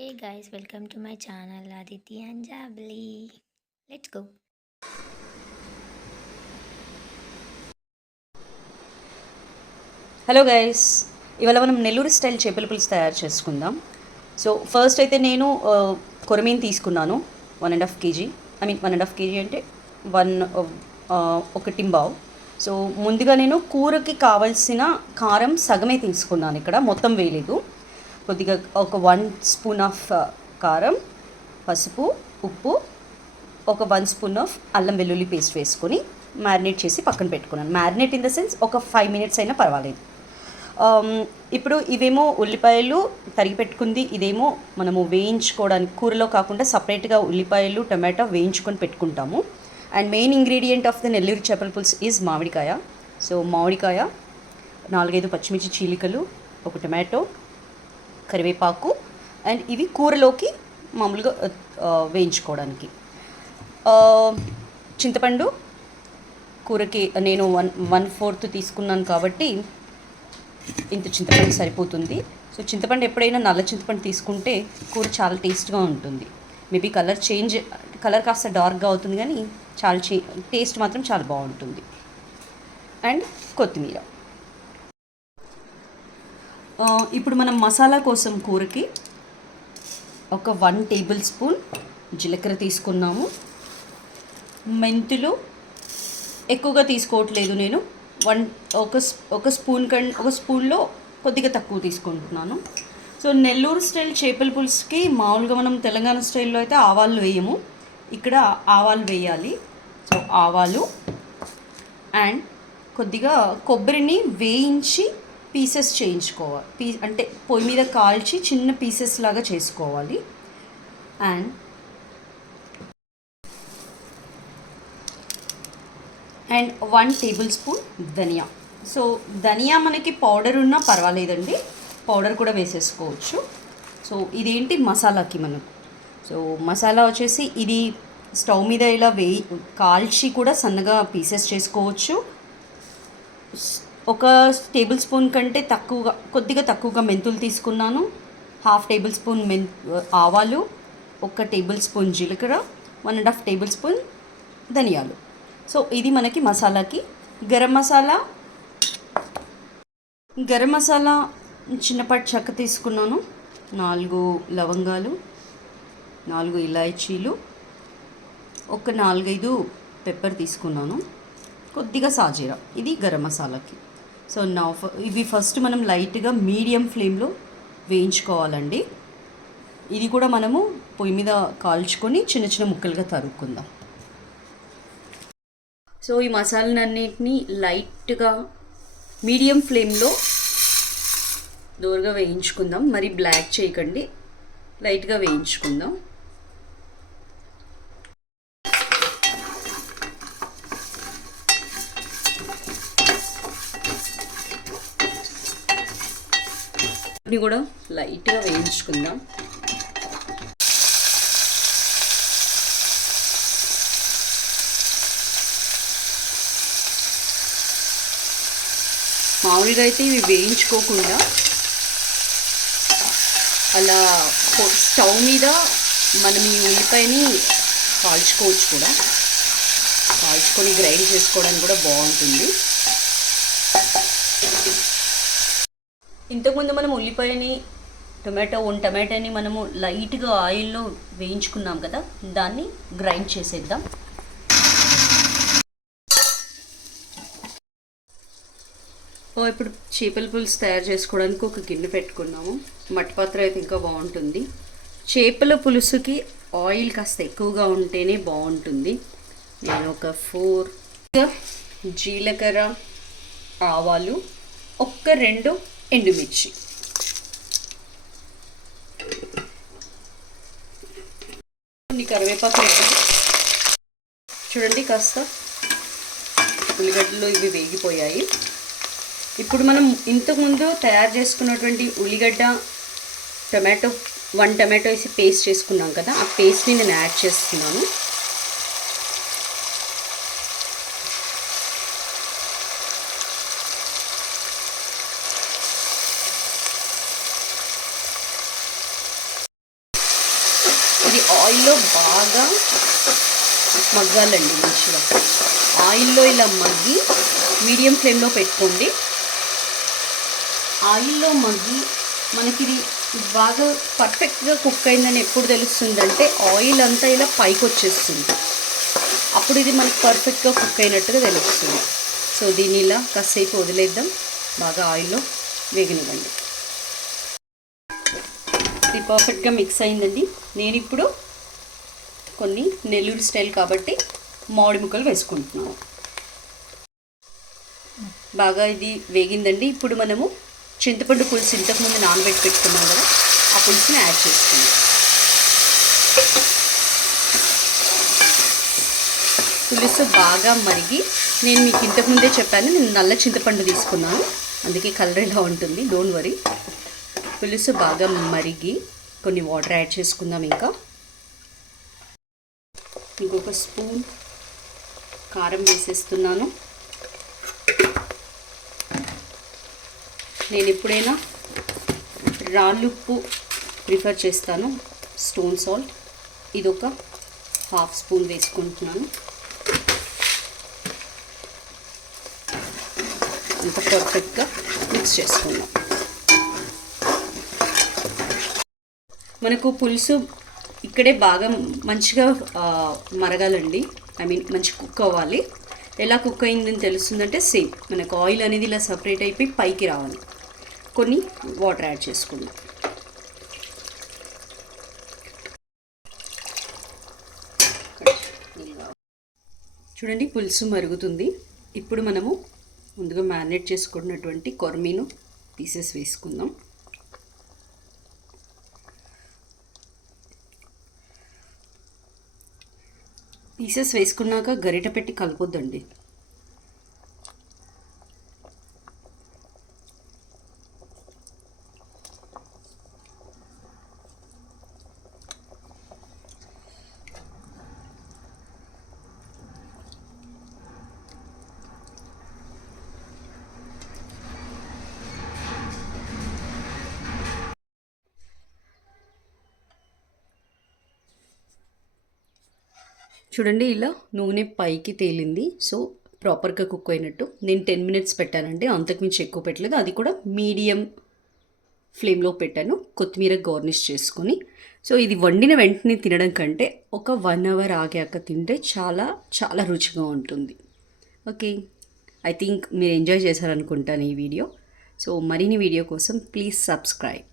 Hey guys, welcome to my channel Aditi and Jabli. Let's go. Hello guys, ఇవాళ మనం Nellore style చేపల పులుసు తయారు చేసుకుందాం. సో ఫస్ట్ అయితే నేను కొరమీన్ తీసుకున్నాను 1.5 కేజీ. ఐ మీన్ 1.5 కేజీ అంటే వన్ ఒక టింబావ్. సో ముందుగా నేను కూరకి కావాల్సిన కారం సగమే తీసుకున్నాను, ఇక్కడ మొత్తం వేయలేదు. కొద్దిగా ఒక 1 స్పూన్ ఆఫ్ కారం, పసుపు, ఉప్పు, ఒక 1 స్పూన్ ఆఫ్ అల్లం వెల్లుల్లి పేస్ట్ వేసుకొని మ్యారినేట్ చేసి పక్కన పెట్టుకున్నాను. మ్యారినేట్ ఇన్ ద సెన్స్ ఒక 5 మినిట్స్ అయినా పర్వాలేదు. ఇప్పుడు ఇవేమో ఉల్లిపాయలు తరిగి పెట్టుకుంది, ఇదేమో మనము వేయించుకోవడానికి కూరలో కాకుండా సపరేట్గా ఉల్లిపాయలు టమాటో వేయించుకొని పెట్టుకుంటాము. And main ingredient of the Nellore చేపల పులుసు ఈజ్ మామిడికాయ. సో మామిడికాయ, 4-5 పచ్చిమిర్చి చీలికలు, ఒక టమాటో, కరివేపాకు, అండ్ ఇవి కూరలోకి మామూలుగా వేయించుకోవడానికి. చింతపండు కూరకి నేను 1/4 తీసుకున్నాను కాబట్టి ఇంత చింతపండు సరిపోతుంది. సో చింతపండు ఎప్పుడైనా నల్ల చింతపండు తీసుకుంటే కూర చాలా టేస్ట్గా ఉంటుంది. మేబీ కలర్ కాస్త డార్క్గా అవుతుంది, కానీ చాలా టేస్ట్ మాత్రం చాలా బాగుంటుంది. అండ్ కొత్తిమీర. ఇప్పుడు మనం మసాలా కోసం కూరకి ఒక 1 టేబుల్ స్పూన్ జీలకర్ర తీసుకున్నాము. మెంతులు ఎక్కువగా తీసుకోవట్లేదు నేను, ఒక స్పూన్లో కొద్దిగా తక్కువ తీసుకుంటున్నాను. సో నెల్లూరు స్టైల్ చేపల పులుసుకి మామూలుగా మనం తెలంగాణ స్టైల్లో అయితే ఆవాలు వేయము, ఇక్కడ ఆవాలు వేయాలి. సో ఆవాలు అండ్ కొద్దిగా కొబ్బరిని వేయించి పీసెస్ చేయించుకోవాలి, అంటే పొయ్యి మీద కాల్చి చిన్న పీసెస్ లాగా చేసుకోవాలి. అండ్ 1 టేబుల్ స్పూన్ ధనియా. సో ధనియా మనకి పౌడర్ ఉన్నా పర్వాలేదండి, పౌడర్ కూడా వేసేసుకోవచ్చు. సో ఇదేంటి మసాలాకి మనకు. సో మసాలా వచ్చేసి ఇది స్టవ్ మీద ఇలా కాల్చి కూడా సన్నగా పీసెస్ చేసుకోవచ్చు. ఒక టేబుల్ స్పూన్ కంటే కొద్దిగా తక్కువగా మెంతులు తీసుకున్నాను. 1/2 టేబుల్ స్పూన్ ఆవాలు, 1 టేబుల్ స్పూన్ జీలకర్ర, 1.5 టేబుల్ స్పూన్ ధనియాలు. సో ఇది మనకి మసాలాకి. గరం మసాలా చిన్నపాటి చెక్క తీసుకున్నాను, 4 లవంగాలు, 4 ఇలాచీలు, ఒక 4-5 పెప్పర్ తీసుకున్నాను, కొద్దిగా సాజీరా. ఇది గరం మసాలాకి. సో ఇవి ఫస్ట్ మనం లైట్గా మీడియం ఫ్లేమ్లో వేయించుకోవాలండి. ఇది కూడా మనము పొయ్యి మీద కాల్చుకొని చిన్న చిన్న ముక్కలుగా తరుక్కుందాం. సో ఈ మసాలాలన్నింటినీ లైట్గా మీడియం ఫ్లేమ్లో దూరగా వేయించుకుందాం, మరి బ్లాక్ చేయకండి, లైట్గా వేయించుకుందాం. ఇది కూడా లైట్గా వేయించుకుందాం. మామూలుగా అయితే ఇవి వేయించుకోకుండా అలా స్టవ్ మీద మనం ఈ ఉల్లిపాయని కాల్చుకోవచ్చు కూడా, కాల్చుకొని గ్రైండ్ చేసుకోవడానికి కూడా బాగుంటుంది. ఇంతకుముందు మనం ఉల్లిపాయని టమాటాని మనము లైట్గా ఆయిల్లో వేయించుకున్నాం కదా, దాన్ని గ్రైండ్ చేసేద్దాం. ఇప్పుడు చేపల పులుసు తయారు చేసుకోవడానికి ఒక గిన్నె పెట్టుకున్నాము. మట్టి పాత్ర అయితే ఇంకా బాగుంటుంది. చేపల పులుసుకి ఆయిల్ కాస్త ఎక్కువగా ఉంటేనే బాగుంటుంది. నేను ఒక 4 జీలకర్ర, ఆవాలు, 2 ఎండుమిర్చి, కొన్ని కరివేపాకు చూడండి, కాస్త ఉల్లిగడ్డలు ఇవి వేగిపోయాయి. ఇప్పుడు మనం ఇంతకుముందు తయారు చేసుకున్నటువంటి ఉల్లిగడ్డ, టమాటో 1 టమాటో వేసి పేస్ట్ చేసుకున్నాం కదా, ఆ పేస్ట్ని నేను యాడ్ చేస్తున్నాను. ఇది ఆయిల్లో బాగా మగ్గాలండి మంచిగా. ఆయిల్లో ఇలా మగ్గి మీడియం ఫ్లేమ్లో పెట్టుకోండి. ఆయిల్లో మగ్గి మనకి ఇది బాగా పర్ఫెక్ట్గా కుక్ అయిందని ఎప్పుడు తెలుస్తుందంటే ఆయిల్ అంతా ఇలా పైకి వచ్చేస్తుంది. అప్పుడు ఇది మనకి పర్ఫెక్ట్గా కుక్ అయినట్టుగా తెలుస్తుంది. సో దీన్ని ఇలా కాసేపు వదిలేద్దాం, బాగా ఆయిల్లో వేగనివ్వండి. ఇది పర్ఫెక్ట్గా మిక్స్ అయిందండి. నేను ఇప్పుడు కొన్ని నెల్లూరు స్టైల్ కాబట్టి మామిడి ముక్కలు వేసుకుంటున్నాను. బాగా ఇది వేగిందండి. ఇప్పుడు మనము చింతపండు పులుసు ఇంతకుముందు నానబెట్టి పెట్టుకున్నాం కదా, ఆ పులుసుని యాడ్ చేసుకుందాం. పులుసు బాగా మరిగి, నేను మీకు ఇంతకుముందే చెప్పాను నేను నల్ల చింతపండు తీసుకున్నాను, అందుకే కలర్ ఇలా ఉంటుంది, డోంట్ వరీ. పులుసు బాగా మరిగి కొన్ని వాటర్ యాడ్ చేసుకుందాం. ఇంకొక స్పూన్ కారం వేసేస్తున్నాను. నేను ఎప్పుడైనా రాళ్ళుప్పు ప్రిఫర్ చేస్తాను, స్టోన్ సాల్ట్. ఇదొక హాఫ్ స్పూన్ వేసుకుంటున్నాను. అంత పర్ఫెక్ట్గా మిక్స్ చేసుకుందాం. మనకు పులుసు ఇక్కడే బాగా మంచిగా మరగాలండి, మంచి కుక్ అవ్వాలి. ఎలా కుక్ అయిందని తెలుస్తుందంటే సేమ్ మనకు ఆయిల్ అనేది ఇలా సపరేట్ అయిపోయి పైకి రావాలి. కొన్ని వాటర్ యాడ్ చేసుకుందాం. చూడండి పులుసు మరుగుతుంది. ఇప్పుడు మనము ముందుగా మ్యారినేట్ చేసుకున్నటువంటి కొర్మీను పీసెస్ వేసుకుందాం. పీసెస్ వేసుకున్నాక గరిట పెట్టి కలపొద్దండి. చూడండి ఇలా నూనె పైకి తేలింది. సో ప్రాపర్గా కుక్ అయినట్టు. నేను 10 minutes పెట్టానండి, అంతకుమించి ఎక్కువ పెట్టలేదు. అది కూడా మీడియం ఫ్లేమ్లో పెట్టాను, కొత్తిమీర గార్నిష్ చేసుకొని. సో ఇది వండిన వెంటనే తినడం కంటే ఒక 1 hour ఆగాక తింటే చాలా చాలా రుచిగా ఉంటుంది. ఓకే, ఐ థింక్ మీరు ఎంజాయ్ చేశారనుకుంటాను ఈ వీడియో. సో మరిన్ని వీడియో కోసం ప్లీజ్ సబ్స్క్రైబ్.